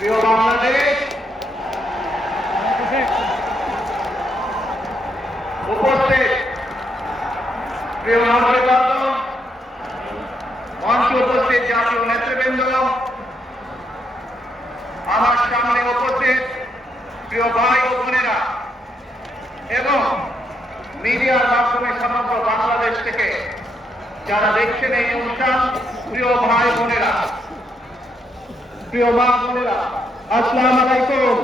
প্রিয় বাংলাদেশ, উপস্থিত প্রিয় নাগরিকবৃন্দ, মঞ্চে উপস্থিত জাতীয় নেতৃবৃন্দ, আমার সামনে উপস্থিত প্রিয় ভাই ও বোনেরা এবং মিডিয়ার মাধ্যমে সমগ্র বাংলাদেশ থেকে যারা দেখছেন এই অনুষ্ঠান, প্রিয় ভাই বোনেরা, প্রিয় মা বোনেরা, আসসালামু আলাইকুম।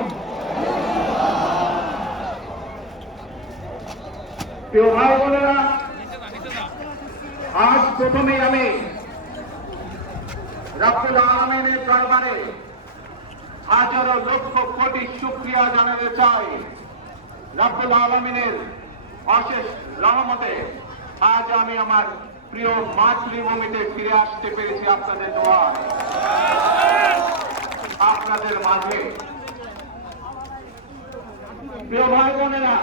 প্রিয় ভাই বোনেরা, আজ প্রথমেই আমি রব্বুল আলামিনের দরবারে হাজারো লক্ষ কোটি শুকরিয়া জানাতে চাই। রব্বুল আলামিনের অশেষ রহমতে আজ আমি আমার প্রিয় মাতৃভূমিতে ফিরে আসতে পেরেছি আপনাদের দোয়ায়, আপনাদের মাঝে। প্রিয় ভাই বোনেরা,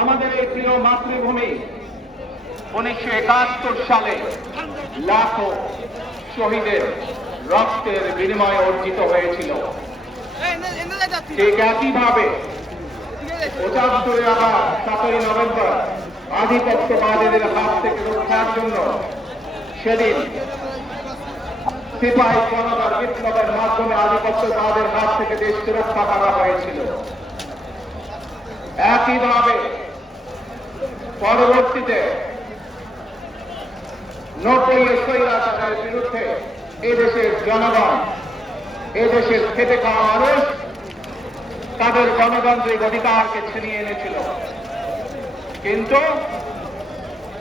আমাদের এই প্রিয় মাতৃভূমি 1971 সালে লাখো শহীদের রক্তের বিনিময়ে অর্জিত হয়েছিল। ঠিক একইভাবে 75 আবার 7ই নভেম্বর আধিপত্যবাদীদের হাত থেকে রক্ষার জন্য সেদিন সিপাহী জনতার বিপ্লবের মাধ্যমে আধিপত্যবাদের হাত থেকে দেশকে রক্ষা করা হয়েছিল। একইভাবে পরবর্তীতে 90 স্বৈরাচারের বিরুদ্ধে এদেশের জনগণ, এদেশের খেটে খাওয়া মানুষ তাদের গণতান্ত্রিক অধিকারকে ছিনিয়ে এনেছিল। কিন্তু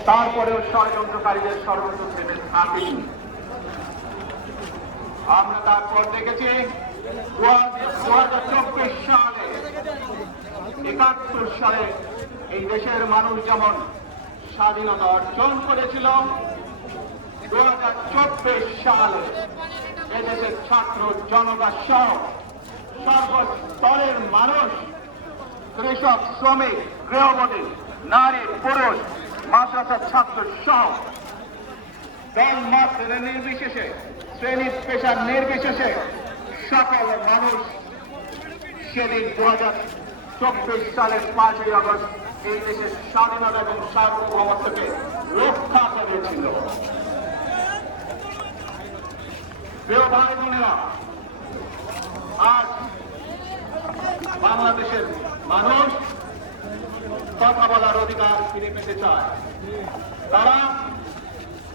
তারপরেও ষড়যন্ত্রকারীদের ষড়যন্ত্র থেমে থাকেনি। আমরা তারপর দেখেছি 2024 সালে, 71 সালে এই দেশের মানুষ যেমন স্বাধীনতা অর্জন করেছিল, 2024 সালে এদেশের ছাত্র জনতা সহ সর্বস্তরের মানুষ, কৃষক, শ্রমিক, গৃহবধূ, নারী, পুরুষ, মাদ্রাসার ছাত্র সহ দল মত নির্বিশেষে, শ্রেণী পেশার নির্বিশেষে সকল মানুষ সেদিন 2024 সালের 5ই আগস্ট এই দেশের স্বাধীনতা এবং সার্বভৌমত্বকে রক্ষা করেছিল। প্রিয় ভাই বোনেরা, আজ বাংলাদেশের মানুষ কথা বলার অধিকার ফিরে পেতে চায়, তারা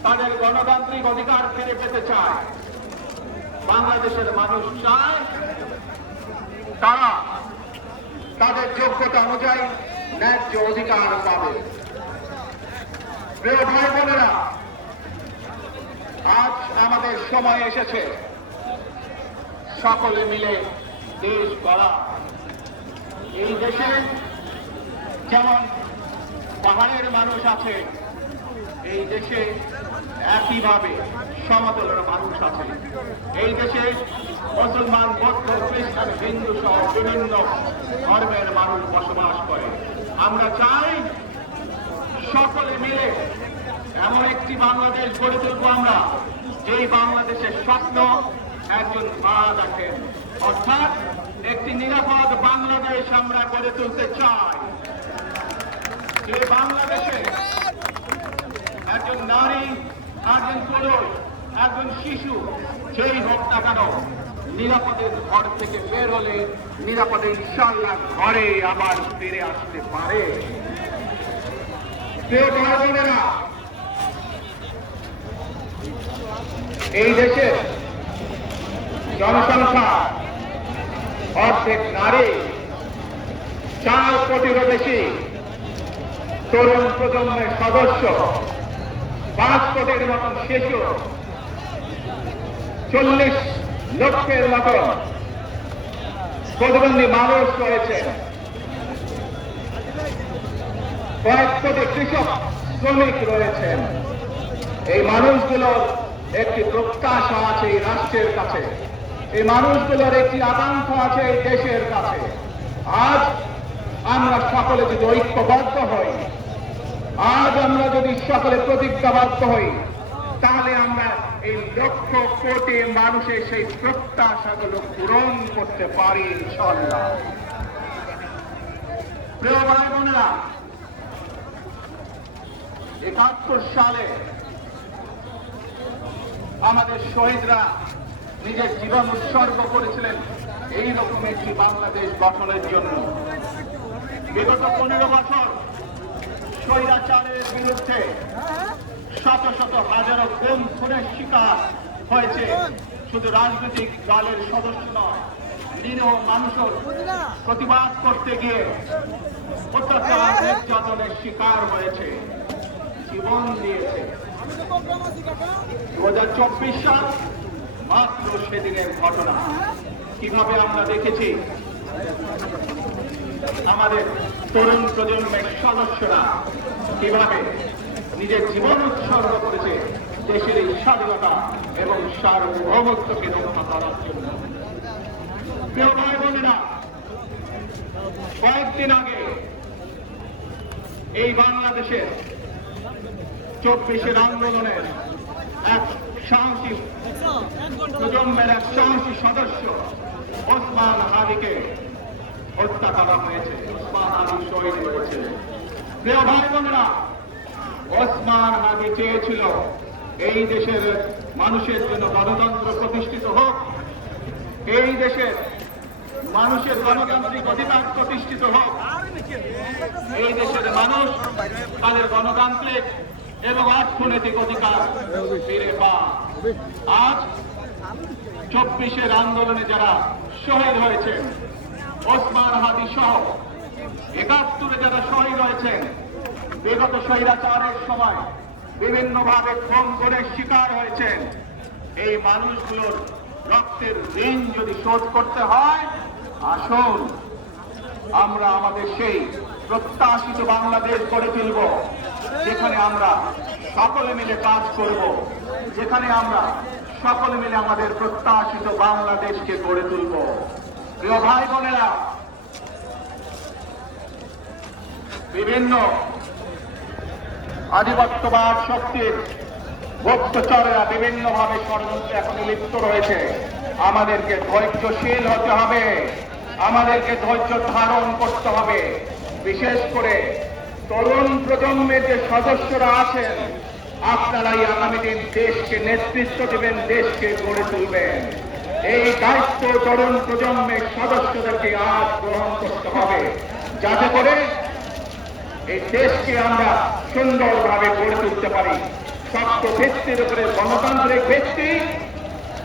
তাদের গণতান্ত্রিক অধিকার ফিরে পেতে চায়। বাংলাদেশের মানুষ চায় তারা তাদের যোগ্যতা অনুযায়ী ন্যায্য অধিকার পাবে। প্রিয় ভাই বোনেরা, আজ আমাদের সময় এসেছে সকলে মিলে দেশ গড়া। এই দেশে যেমন পাহাড়ের মানুষ আছে, এই দেশে একইভাবে সমতলের মানুষ আছে। এই দেশে মুসলমান, বৌদ্ধ, খ্রিস্টান, হিন্দু সহ বিভিন্ন ধর্মের মানুষ বসবাস করে। আমরা চাই সকলে মিলে এমন একটি বাংলাদেশ গড়ে তুলব আমরা, যেই বাংলাদেশের স্বপ্ন একজন মা দেখেন, অর্থাৎ একটি নিরাপদ বাংলাদেশ আমরা গড়ে তুলতে চাই। যে বাংলাদেশে একজন নারী, একজন পুরুষ, একজন শিশু যেই হোক না কেন নিরাপদে ঘর থেকে বের হলে নিরাপদে ইনশাআল্লাহ ঘরে আবার ফিরে আসতে পারে। প্রিয় ভাই বোনেরা, এই দেশে জনসংখ্যা অর্ধেক নারী, 4 কোটিরও বেশি তরুণ প্রজন্মের সদস্য, 5 কোটির মতন শিশু, 40 লক্ষের মতন প্রতিবন্ধী মানুষ রয়েছে, কয়েক কোটি কৃষক শ্রমিক রয়েছেন। এই মানুষগুলোর একটি প্রত্যাশা আছে এই রাষ্ট্রের কাছে, এই মানুষগুলোর একটি আকাঙ্ক্ষা আছে এই দেশের কাছে। আজ আমরা সকলে যদি ঐক্যবদ্ধ হই, আজ আমরা যদি সকলে প্রতিজ্ঞাবদ্ধ হই, তাহলে আমরা এই লক্ষ কোটি মানুষের সেই প্রত্যাশাগুলো পূরণ করতে পারি ইনশাআল্লাহ। প্রিয় ভাই বোনেরা, ৭১ সালে আমাদের শহীদরা নিজের জীবন উৎসর্গ করেছিলেন এইরকম একটি বাংলাদেশ গঠনের জন্য। বিগত ১৫ বছর স্বৈরাচারের বিরুদ্ধে শত শত হাজারো খুন খুনের শিকার হয়েছে শুধু রাজনৈতিক দলের সদস্য নয়, নিরীহ মানুষের প্রতিবাদ করতে গিয়ে অত্যাচার নির্যাতনের শিকার হয়েছে, জীবন দিয়েছে। ২০২৪ সাল মাত্র সেদিনের ঘটনা। কিভাবে আমরা দেখেছি আমাদের তরুণ প্রজন্মের সদস্যরা কিভাবে নিজের জীবন উৎসর্গ করেছে দেশের এই স্বাধীনতা এবং সার্বভৌমত্বকে রক্ষা করার জন্য। প্রিয় ভাই বোনেরা, কয়েকদিন আগে এই বাংলাদেশের ২৪ আন্দোলনের এক সাহসী প্রজন্মের এক সাহসী সদস্য ওসমান হাদিকে হত্যা করা হয়েছে। ওসমান হাদি শহীদ হয়েছে। প্রিয় ভাই বোনেরা, ওসমান হাদি চেয়েছিল এই দেশের মানুষের জন্য গণতন্ত্র প্রতিষ্ঠিত হোক, এই দেশের মানুষের গণতান্ত্রিক অধিকার প্রতিষ্ঠিত হোক, এই দেশের মানুষ তাদের গণতান্ত্রিক এবং অর্থনৈতিক অধিকার ফিরে পায়। আজ ২৪ আন্দোলনে যারা শহীদ হয়েছেন, ওসমান হাদি সহ ৭১ যারা শহীদ হয়েছেন, বিগত স্বৈরাচারের সময় বিভিন্নভাবে খুন করে শিকার হয়েছেন, এই মানুষগুলোর রক্তের ঋণ যদি শোধ করতে হয়, আসুন আমরা আমাদের সেই প্রত্যাশিত বাংলাদেশ গড়ে তুলব, যেখানে আমরা সকলে মিলে কাজ করব, যেখানে আমরা সকলে মিলে আমাদের প্রত্যাশিত বাংলাদেশকে গড়ে তুলব। প্রিয় ভাই বোনেরা, বিভিন্ন আধিপত্যবাদ শক্তির গুপ্তচরেরা বিভিন্নভাবে ষড়যন্ত্রে এখন লিপ্ত রয়েছে। আমাদেরকে ধৈর্যশীল হতে হবে, আমাদেরকে ধৈর্য ধারণ করতে হবে। বিশেষ করে তরুণ প্রজন্মের যে সদস্যরা আছেন, আপনারাই আগামী দিন দেশকে নেতৃত্ব দেবেন, দেশকে গড়ে তুলবেন। এই দায়িত্ব তরুণ প্রজন্মের সদস্যদেরকে আজ গ্রহণ করতে হবে, যাতে করে এই দেশকে আমরা সুন্দরভাবে গড়ে তুলতে পারি। শক্ত ভিত্তির উপরে গণতান্ত্রিক ভিত্তি,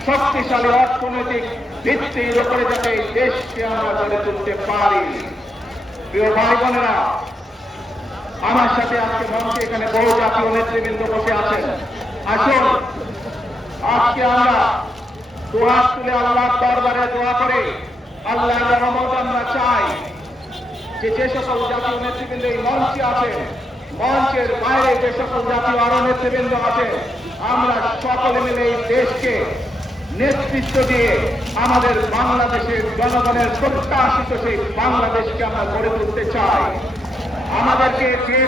শক্তিশালী অর্থনৈতিক ভিত্তির উপরে যাতে এই দেশকে আমরা গড়ে তুলতে পারি। প্রিয় ভাই বোনেরা, আমার সাথে আজকে মঞ্চে এখানে বহু জাতীয় নেতৃবৃন্দ বসে আছেন। আসুন আজকে আমরা দুহাত তুলে আল্লাহর দরবারে দোয়া করে আল্লাহর রহমত আমরা চাই। যে সকল জাতীয় নেতৃবৃন্দ এই মঞ্চে আছেন, মঞ্চের বাইরে যে সকল জাতীয় আরো নেতৃবৃন্দ আছেন, আমরা সকলে মিলে এই দেশকে নেতৃত্ব দিয়ে আমাদের বাংলাদেশের জনগণের প্রত্যাশিত সেই বাংলাদেশকে আমরা গড়ে তুলতে চাই। আমাদেরকে যে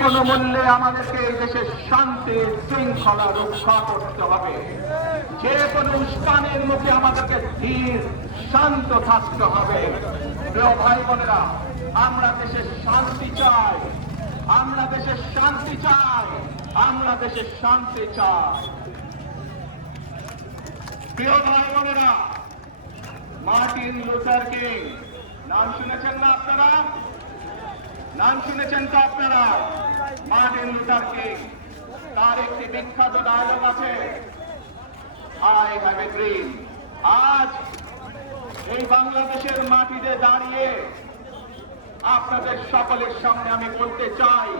কোনো মূল্যে আমাদেরকে এই দেশের শান্তি শৃঙ্খলা রক্ষা করতে হবে। যে কোনো উস্কানের মুখে আমাদেরকে ধীর শান্ত থাকতে হবে। প্রিয় ভাই বোনেরা, আমরা দেশের শান্তি চাই, আমরা দেশের শান্তি চাই, আমরা দেশের শান্তি চাই। প্রিয় ভাই বোনেরা, মার্টিন লুথার কিং নাম শুনেছেন না আপনারা? নাম শুনেছেন তো আপনারা? মার্টিন লুথার কিং, তার একটি বিখ্যাত ডায়লগ আছে, আই হ্যাভ এ ড্রিম। আজ এই বাংলাদেশের মাটিতে দাঁড়িয়ে আপনাদের সকলের সামনে আমি বলতে চাই,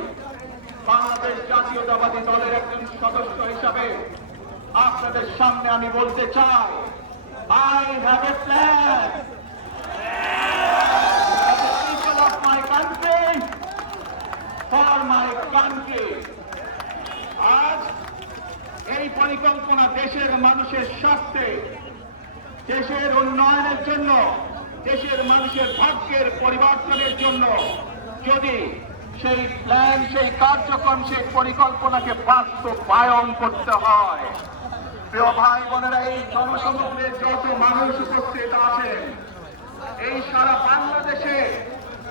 বাংলাদেশ জাতীয়তাবাদী দলের একজন সদস্য হিসাবে আপনাদের সামনে আমি বলতে চাই, I have a plan of my country, for my country. আজ এই পরিকল্পনা দেশের মানুষের স্বার্থে, দেশের উন্নয়নের জন্য, দেশের মানুষের ভাগ্যের পরিবর্তনের জন্য যদি সেই প্ল্যান, সেই কার্যক্রম, সেই পরিকল্পনাকে বাস্তবায়ন করতে হয়। প্রিয় ভাই বোনেরা, এই জনসমুদ্রে যত মানুষ উপস্থিত আছেন, এই সারা বাংলাদেশে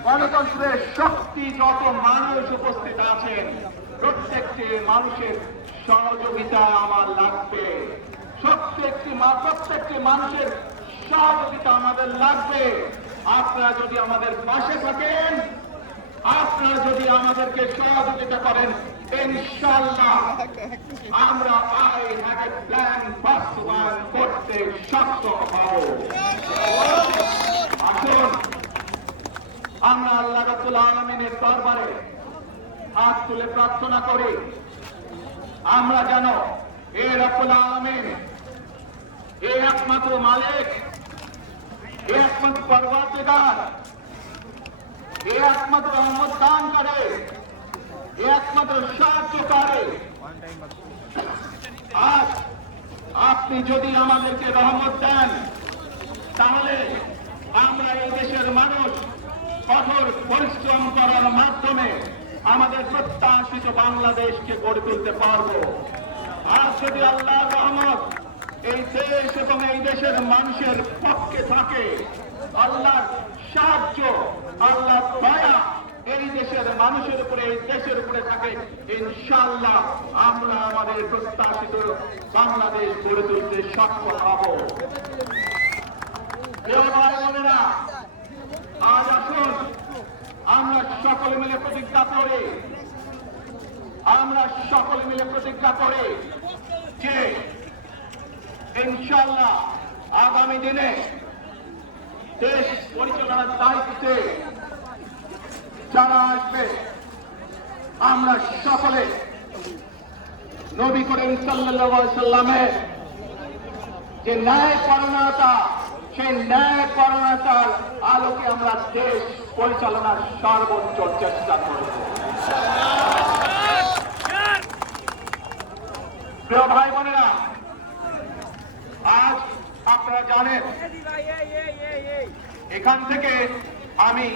গণতন্ত্রের শক্তি যত মানুষ উপস্থিত আছেন, প্রত্যেকটি মানুষের সহযোগিতা আমার লাগবে। প্রত্যেকটি মানুষের সহযোগিতা আমাদের লাগবে। আপনারা যদি আমাদের পাশে থাকেন, আপনারা যদি আমাদেরকে সহযোগিতা করেন, ইনশাআল্লাহ আমরা আই হ্যাভ এ প্ল্যান বাস্তবায়ন করতে সক্ষম হব। আসুন আমরা আল্লাহ রাব্বুল আলামিনের দরবারে হাত তুলে প্রার্থনা করি, আমরা যেন এ রাব্বুল আলামিন, এ একমাত্র মালিক, এ একমাত্র পরওয়ারদিগার, এ একমাত্র রহমত দান করে, এ একমাত্র সাহায্য করে। আজ আপনি যদি আমাদেরকে রহমত দেন, তাহলে আমরা এই দেশের মানুষ কঠোর পরিশ্রম করার মাধ্যমে আমাদের প্রত্যাশিত বাংলাদেশকে গড়ে তুলতে পারব। আর যদি আল্লাহর রহমত এই দেশ এবং এই দেশের মানুষের পক্ষে থাকে, আল্লাহর সাহায্য, আল্লাহর দয়া এই দেশের মানুষের উপরে, এই দেশের উপরে থাকে, ইনশাআল্লাহ আমরা আমাদের প্রত্যাশিত বাংলাদেশ গড়ে তুলতে সক্ষম হব। আজ আসুন আমরা সকলে মিলে প্রতিজ্ঞা করি, যে ইনশাআল্লাহ আগামী দিনে দেশ পরিচালনার দায়িত্বে যারা আসবে, আমরা সকলে নবী করিম সাল্লাল্লাহু আলাইহি সাল্লামের যে ন্যায়পরায়ণতা, সেই ন্যায়পরায়ণতার আলোকে আমরা দেশ পরিচালনার সর্বোচ্চ চেষ্টা করব। প্রিয় ভাই বোনেরা, আজ আপনারা জানেন এখান থেকে আমি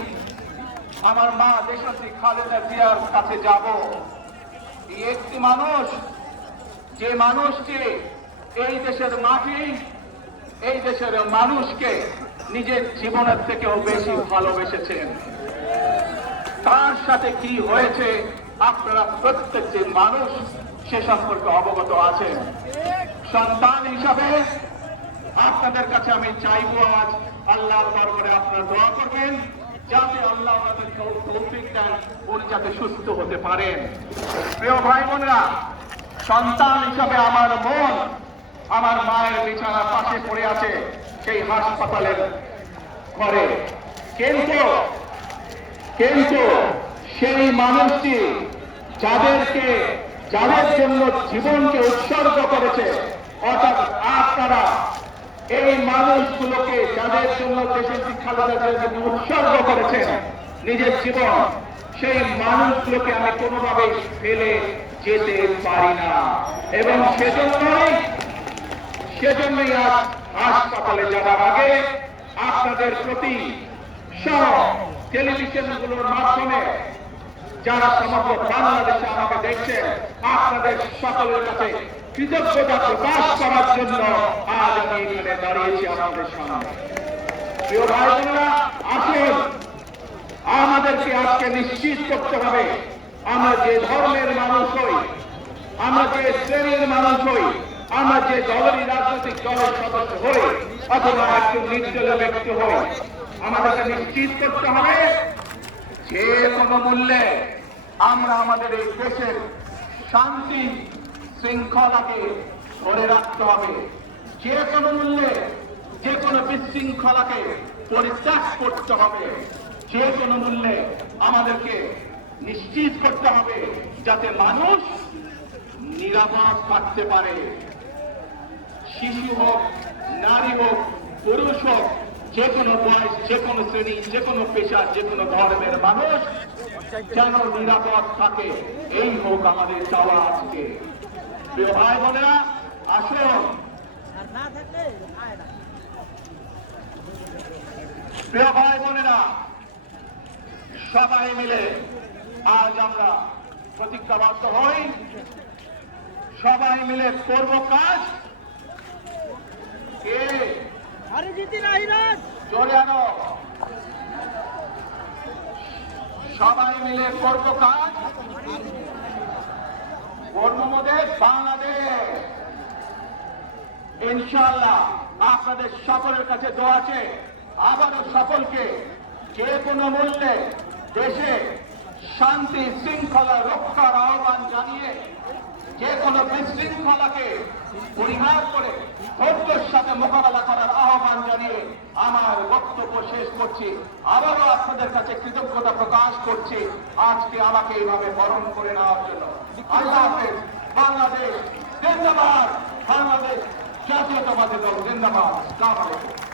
আমার মা দেশনেত্রী খালেদা জিয়ার কাছে যাব। একটি মানুষ, যে মানুষকে এই দেশের মাটি, এই দেশের মানুষকে নিজের জীবনের থেকেও বেশি ভালোবেসেছেন, তার সাথে কি হয়েছে আপনারা প্রত্যেকটি মানুষ সে সম্পর্কে অবগত আছেন। সন্তান হিসাবে আপনাদের কাছে আমি চাইবো, আজ আল্লাহর দরবারে আপনারা দোয়া করবেন, যাতে আল্লাহ আমাদেরকে তৌফিক দেন, উনি যাতে সুস্থ হতে পারেন। প্রিয় ভাই বোনেরা, সন্তান হিসাবে আমার মন আমার মায়ের বিছানার পাশে পড়ে আছে সেই হাসপাতালের ঘরে, কিন্তু সেই মানুষটি যাদের জন্য জীবনকে উৎসর্গ করেছে, অর্থাৎ আপনারা এই মানুষগুলোকে, যাদের জন্য দেশের খালেদার জন্য উৎসর্গ করেছেন নিজের জীবন, সেই মানুষগুলোকে আমি কোনোভাবেই ফেলে যেতে পারি না। এবং সেজন্যই আজ হাসপাতালে যাওয়ার আগে আপনাদের প্রতি সহ টেলিভিশনগুলোর মাধ্যমে যারা সমগ্র বাংলাদেশে আমাকে দেখছেন, আপনাদের সকলের কাছে কৃতজ্ঞতা প্রকাশ করার জন্য আজ আমি এখানে দাঁড়িয়েছি আপনাদের সামনে। প্রিয় ভাই বোনেরা, আসুন আমাদেরকে আজকে নিশ্চিত করতে হবে, আমরা যে ধর্মের মানুষ হই, আমরা যে শ্রেণীর মানুষ হই, আমরা যে দলেরই রাজনৈতিক দলের সদস্য হই অথবা একজন নির্দলীয় ব্যক্তি হই, আমাদেরকে নিশ্চিত করতে হবে যে কোনো মূল্যে আমরা আমাদের এই দেশের শান্তি শৃঙ্খলাকে ধরে রাখতে হবে। যে কোনো মূল্যে যে কোনো বিশৃঙ্খলাকে পরিত্যাগ করতে হবে। যে কোনো মূল্যে আমাদেরকে নিশ্চিত করতে হবে যাতে মানুষ নিরাপদ থাকতে পারে। শিশু হোক, নারী হোক, পুরুষ হোক, যে কোনো বয়স, যে কোনো শ্রেণী, যে কোনো পেশা, যে কোনো ধর্মের মানুষ যেন নিরাপদ থাকে, এই হোক আমাদের চাওয়া আজকে। প্রিয় ভাই বোনেরা, আসুন প্রিয় ভাই বোনেরা, সবাই মিলে আজ আমরা প্রতিজ্ঞাবদ্ধ হই, সবাই মিলে করব কাজ। কে জোরে আনো, সবাই মিলে করব কাজ, কর্মমোদের বাংলাদেশ। ইনশাআল্লাহ আপনাদের সকলের কাছে দোয়া আছে, আবারও সকলকে যে কোনো মূল্যে দেশে শান্তি শৃঙ্খলা রক্ষার আহ্বান জানিয়ে যে কোনো বিশৃঙ্খলাকে পরিহার করে ধৈর্যের সাথে মোকাবেলা করার আহ্বান জানিয়ে আমার বক্তব্য শেষ করছি। আবারও আপনাদের কাছে কৃতজ্ঞতা প্রকাশ করছি আজকে আমাকে এইভাবে বরণ করে নেওয়ার জন্য। আল্লাহ হাফেজ। বাংলাদেশ জিন্দাবাদ, বাংলাদেশ জাতীয়তাবাদী দল জিন্দাবাদ। আসসালামু আলাইকুম।